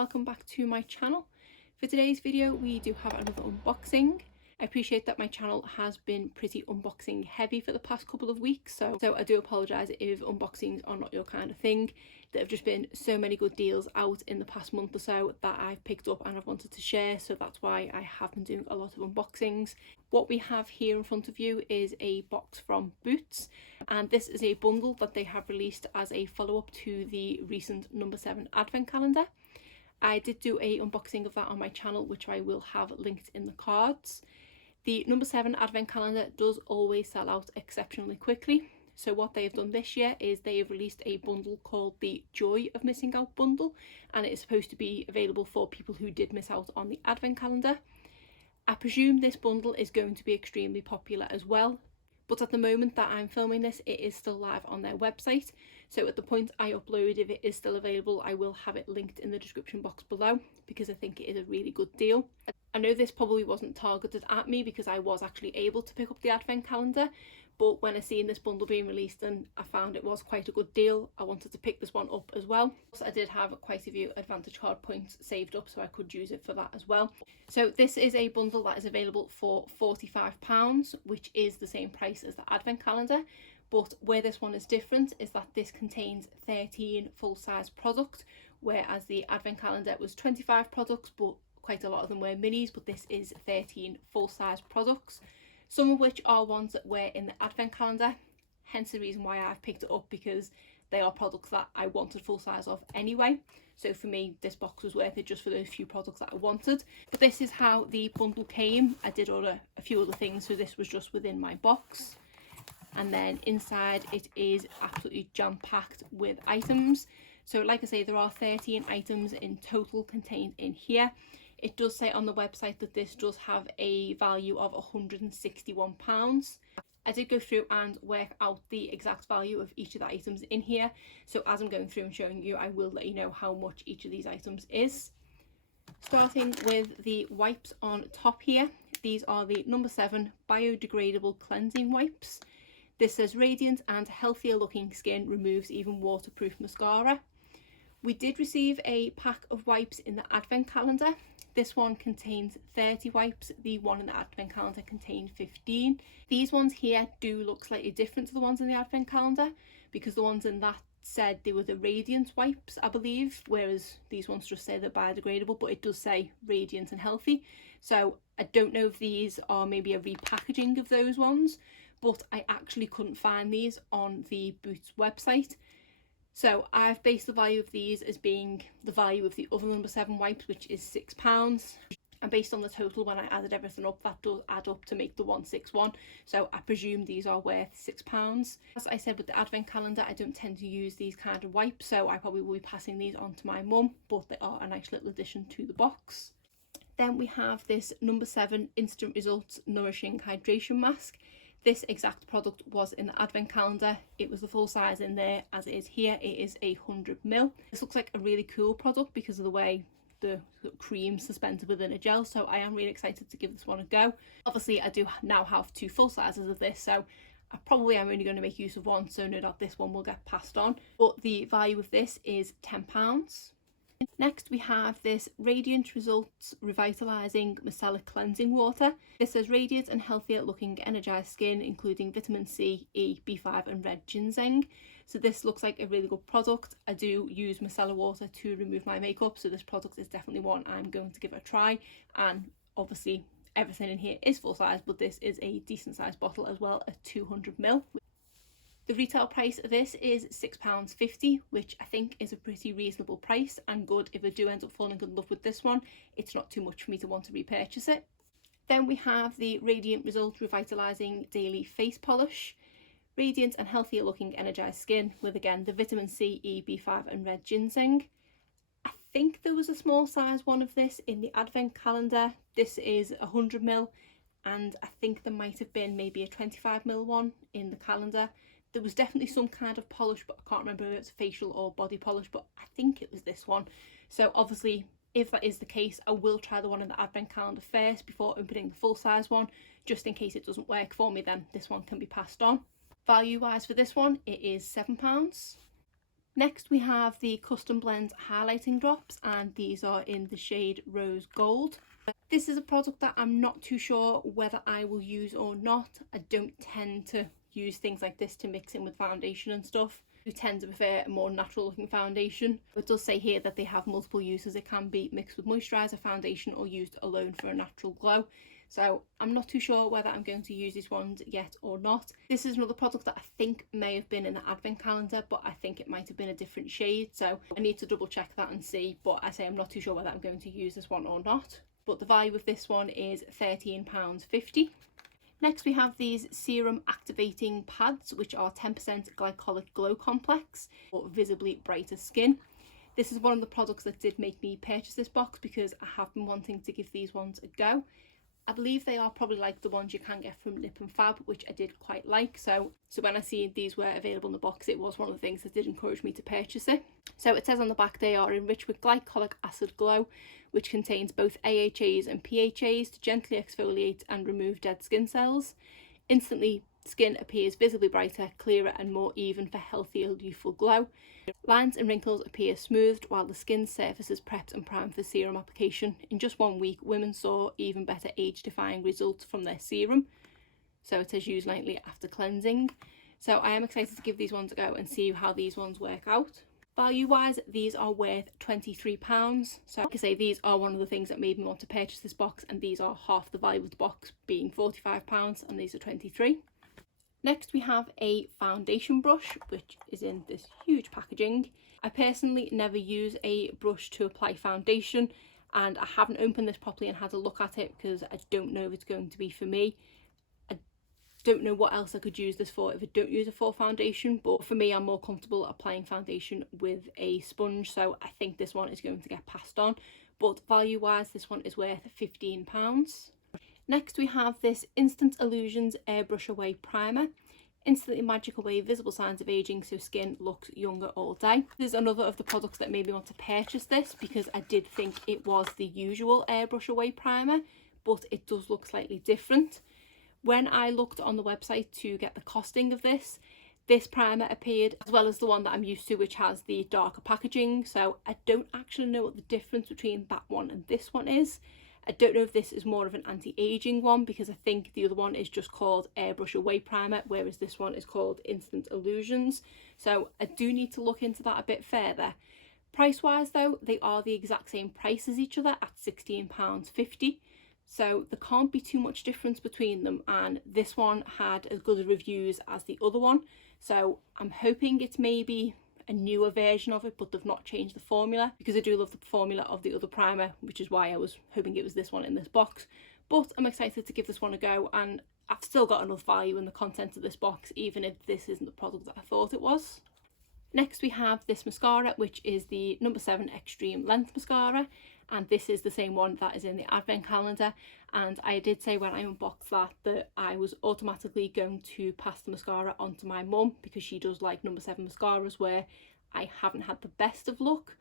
welcome back to my channel. For today's video we do have another unboxing. I appreciate that my channel has been pretty unboxing heavy for the past couple of weeks, so I do apologise if unboxings are not your kind of thing. There have just been so many good deals out in the past month or so that I've picked up and I've wanted to share, so that's why I have been doing a lot of unboxings. What we have here in front of you is a box from Boots, and this is a bundle that they have released as a follow-up to the recent No7 Advent Calendar. I did do a unboxing of that on my channel, which I will have linked in the cards. The No7 Advent Calendar does always sell out exceptionally quickly. So what they have done this year is they have released a bundle called the Joy of Missing Out bundle, and it is supposed to be available for people who did miss out on the Advent Calendar. I presume this bundle is going to be extremely popular as well, but at the moment that I'm filming this, it is still live on their website. So at the point I upload, if it is still available, I will have it linked in the description box below because I think it is a really good deal. I know this probably wasn't targeted at me because I was actually able to pick up the Advent Calendar, but when I seen this bundle being released and I found it was quite a good deal, I wanted to pick this one up as well. So I did have quite a few Advantage card points saved up so I could use it for that as well. So this is a bundle that is available for £45, which is the same price as the Advent Calendar. But where this one is different is that this contains 13 full-size products, whereas the Advent Calendar was 25 products, but quite a lot of them were minis, but this is 13 full-size products, some of which are ones that were in the Advent Calendar, hence the reason why I've picked it up, because they are products that I wanted full size of anyway. So for me, this box was worth it just for those few products that I wanted. But this is how the bundle came. I did order a few other things, so this was just within my box. And then inside it is absolutely jam-packed with items. So like I say, there are 13 items in total contained in here. It does say on the website that this does have a value of £161. I did go through and work out the exact value of each of the items in here. So as I'm going through and showing you, I will let you know how much each of these items is. Starting with the wipes on top here. These are the No7 Biodegradable Cleansing Wipes. This says radiant and healthier looking skin, removes even waterproof mascara. We did receive a pack of wipes in the Advent Calendar. This one contains 30 wipes, the one in the Advent Calendar contained 15. These ones here do look slightly different to the ones in the Advent Calendar, because the ones in that said they were the radiant wipes, I believe, whereas these ones just say they're biodegradable, but it does say radiant and healthy. So I don't know if these are maybe a repackaging of those ones, but I actually couldn't find these on the Boots website. So I've based the value of these as being the value of the other No7 wipes, which is £6. And based on the total, when I added everything up, that does add up to make the 161. So I presume these are worth £6. As I said with the Advent Calendar, I don't tend to use these kind of wipes, so I probably will be passing these on to my mum, but they are a nice little addition to the box. Then we have this No7 Instant Results Nourishing Hydration Mask. This exact product was in the Advent Calendar. It was the full size in there as it is here. It is 100ml. This looks like a really cool product because of the way the cream suspended within a gel, so I am really excited to give this one a go. Obviously I do now have two full sizes of this, so I probably am only going to make use of one, so no doubt this one will get passed on. But the value of this is £10. Next we have this Radiant Results Revitalizing Micellar Cleansing Water. This says radiant and healthier looking energized skin, including vitamin C, E, B5 and red ginseng. So this looks like a really good product. I do use micellar water to remove my makeup, so this product is definitely one I'm going to give it a try. And obviously everything in here is full size, but this is a decent sized bottle as well at 200ml. The retail price of this is £6.50, which I think is a pretty reasonable price and good. If I do end up falling in love with this one, it's not too much for me to want to repurchase it. Then we have the Radiant Results Revitalizing Daily Face Polish. Radiant and healthier looking energized skin with, again, the vitamin C, E, B5 and red ginseng. I think there was a small size one of this in the Advent Calendar. This is 100ml, and I think there might have been maybe a 25ml one in the calendar. There was definitely some kind of polish, but I can't remember if it's facial or body polish, but I think it was this one. So obviously, if that is the case, I will try the one in the Advent Calendar first before opening the full size one, just in case it doesn't work for me, then this one can be passed on. Value wise for this one, it is £7. Next we have the Custom Blends highlighting drops, and these are in the shade Rose Gold. This is a product that I'm not too sure whether I will use or not. I don't tend to use things like this to mix in with foundation and stuff. I tend to prefer a more natural looking foundation. It does say here that they have multiple uses. It can be mixed with moisturiser, foundation, or used alone for a natural glow. So I'm not too sure whether I'm going to use these ones yet or not. This is another product that I think may have been in the advent calendar, but I think it might have been a different shade. So I need to double check that and see, but I say I'm not too sure whether I'm going to use this one or not. But the value of this one is £13.50. Next we have these Serum activating pads, which are 10% Glycolic Glow Complex for visibly brighter skin. This is one of the products that did make me purchase this box because I have been wanting to give these ones a go. I believe they are probably like the ones you can get from Nip and Fab, which I did quite like. So when I see these were available in the box, it was one of the things that did encourage me to purchase it. So it says on the back they are enriched with glycolic acid glow, which contains both AHAs and PHAs to gently exfoliate and remove dead skin cells. Instantly, skin appears visibly brighter, clearer and more even for healthier, youthful glow. Lines and wrinkles appear smoothed while the skin surface is prepped and primed for serum application. In just 1 week, women saw even better age-defying results from their serum. So it says use nightly after cleansing. So I am excited to give these ones a go and see how these ones work out. Value wise, these are worth £23. So like I say, these are one of the things that made me want to purchase this box, and these are half the value of the box, being £45, and these are £23. Next we have a foundation brush, which is in this huge packaging. I personally never use a brush to apply foundation, and I haven't opened this properly and had a look at it because I don't know if it's going to be for me. I don't know what else I could use this for if I don't use it for foundation, but for me I'm more comfortable applying foundation with a sponge, so I think this one is going to get passed on. But value wise, this one is worth £15. Next we have this Instant Illusions Airbrush Away Primer. Instantly magic away visible signs of aging so skin looks younger all day. This is another of the products that made me want to purchase this because I did think it was the usual Airbrush Away Primer, but it does look slightly different. When I looked on the website to get the costing of this primer appeared, as well as the one that I'm used to, which has the darker packaging. So I don't actually know what the difference between that one and this one is. I don't know if this is more of an anti-aging one, because I think the other one is just called Airbrush Away Primer, whereas this one is called Instant Illusions. So I do need to look into that a bit further. Price wise though, they are the exact same price as each other at £16.50. So there can't be too much difference between them, and this one had as good reviews as the other one. So I'm hoping it's maybe a newer version of it, but they've not changed the formula, because I do love the formula of the other primer, which is why I was hoping it was this one in this box. But I'm excited to give this one a go, and I've still got enough value in the content of this box, even if this isn't the product that I thought it was. Next we have this mascara, which is the No7 Extreme Length Mascara, and this is the same one that is in the advent calendar. And I did say when I unboxed that I was automatically going to pass the mascara on to my mum, because she does like No7 mascaras where I haven't had the best of luck.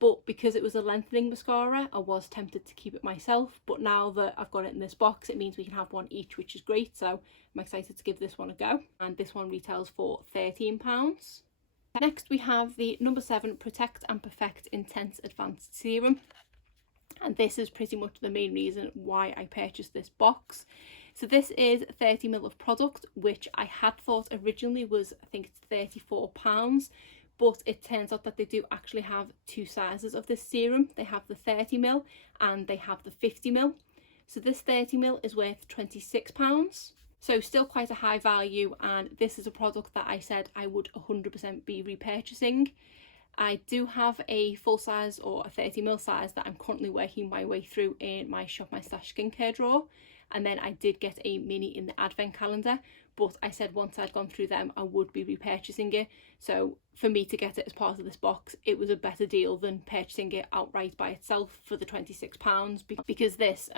But because it was a lengthening mascara, I was tempted to keep it myself. But now that I've got it in this box, it means we can have one each, which is great. So I'm excited to give this one a go. And this one retails for £13. Next we have the No7 Protect and Perfect Intense Advanced Serum. And this is pretty much the main reason why I purchased this box. So this is 30ml of product, which I had thought originally was, I think it's £34, but it turns out that they do actually have two sizes of this serum. They have the 30ml and they have the 50ml. So this 30ml is worth £26. So still quite a high value, and this is a product that I said I would 100% be repurchasing. I do have a full size or a 30ml size that I'm currently working my way through in my Shop My Stash skincare drawer, and then I did get a mini in the advent calendar, but I said once I'd gone through them I would be repurchasing it. So for me to get it as part of this box, it was a better deal than purchasing it outright by itself for the £26, because this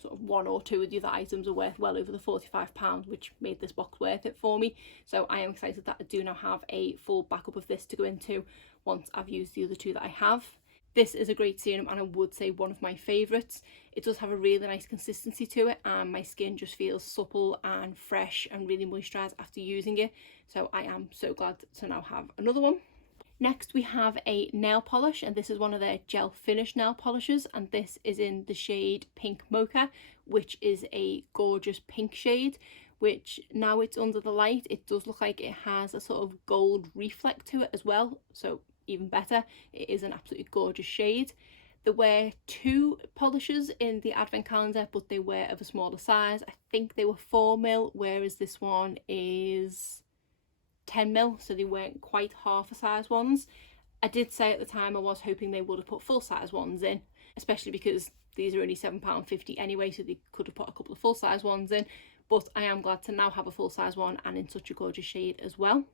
sort of one or two of the other items are worth well over the £45, which made this box worth it for me. So I am excited that I do now have a full backup of this to go into once I've used the other two that I have. This is a great serum, and I would say one of my favourites. It does have a really nice consistency to it, and my skin just feels supple and fresh and really moisturised after using it. So I am so glad to now have another one. Next we have a nail polish, and this is one of their gel finish nail polishes, and this is in the shade Pink Mocha, which is a gorgeous pink shade, which now it's under the light it does look like it has a sort of gold reflect to it as well, so even better. It is an absolutely gorgeous shade. There were two polishes in the advent calendar, but they were of a smaller size. I think they were 4mm, whereas this one is 10mm, so they weren't quite half a size ones. I did say at the time I was hoping they would have put full size ones in, especially because these are only £7.50 anyway, so they could have put a couple of full size ones in, but I am glad to now have a full size one and in such a gorgeous shade as well.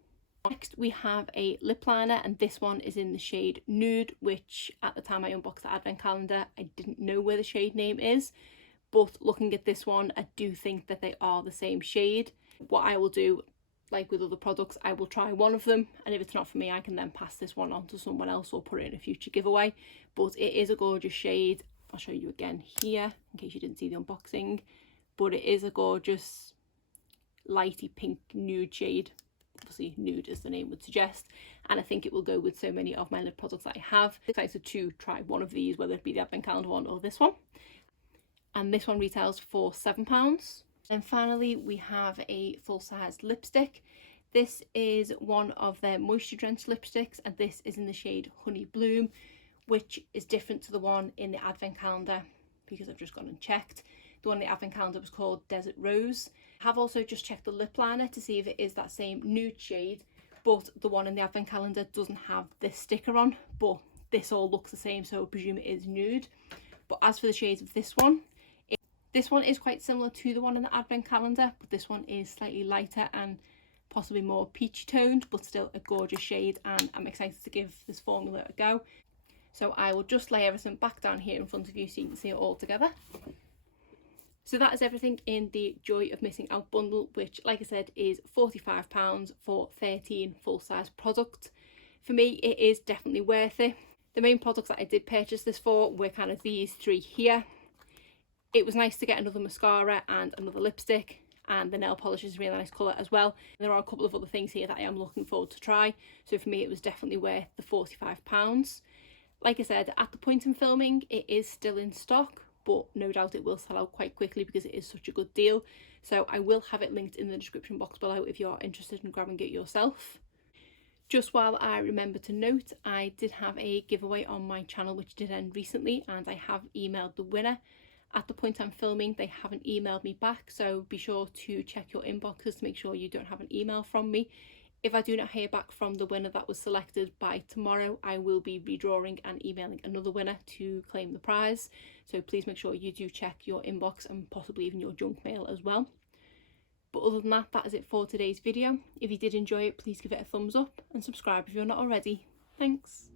Next we have a lip liner, and this one is in the shade Nude, which at the time I unboxed the advent calendar I didn't know where the shade name is, but looking at this one I do think that they are the same shade. What I will do, like with other products, I will try one of them, and if it's not for me I can then pass this one on to someone else or put it in a future giveaway. But it is a gorgeous shade. I'll show you again here in case you didn't see the unboxing, but it is a gorgeous lighty pink nude shade. Obviously nude as the name would suggest, and I think it will go with so many of my lip products that I have. I'm excited to try one of these, whether it be the advent calendar one or this one, and this one retails for £7. And finally we have a full-size lipstick. This is one of their moisture drenched lipsticks, and this is in the shade Honey Bloom, which is different to the one in the advent calendar because I've just gone and checked. The one in the advent calendar was called Desert Rose. I have also just checked the lip liner to see if it is that same nude shade, but the one in the advent calendar doesn't have this sticker on, but this all looks the same, so I presume it is nude. But as for the shades of this one is quite similar to the one in the advent calendar, but this one is slightly lighter and possibly more peachy toned, but still a gorgeous shade, and I'm excited to give this formula a go. So I will just lay everything back down here in front of you so you can see it all together. So that is everything in the Joy of Missing Out bundle, which, like I said, is £45 for 13 full-size products. For me, it is definitely worth it. The main products that I did purchase this for were kind of these three here. It was nice to get another mascara and another lipstick, and the nail polish is a really nice colour as well. There are a couple of other things here that I am looking forward to try, so for me it was definitely worth the £45. Like I said, at the point in filming it is still in stock, but no doubt it will sell out quite quickly because it is such a good deal. So I will have it linked in the description box below if you're interested in grabbing it yourself. Just while I remember to note, I did have a giveaway on my channel which did end recently, and I have emailed the winner. At the point I'm filming they haven't emailed me back, so be sure to check your inboxes to make sure you don't have an email from me. If I do not hear back from the winner that was selected by tomorrow, I will be redrawing and emailing another winner to claim the prize. So please make sure you do check your inbox and possibly even your junk mail as well. But other than that, that is it for today's video. If you did enjoy it, please give it a thumbs up and subscribe if you're not already. Thanks.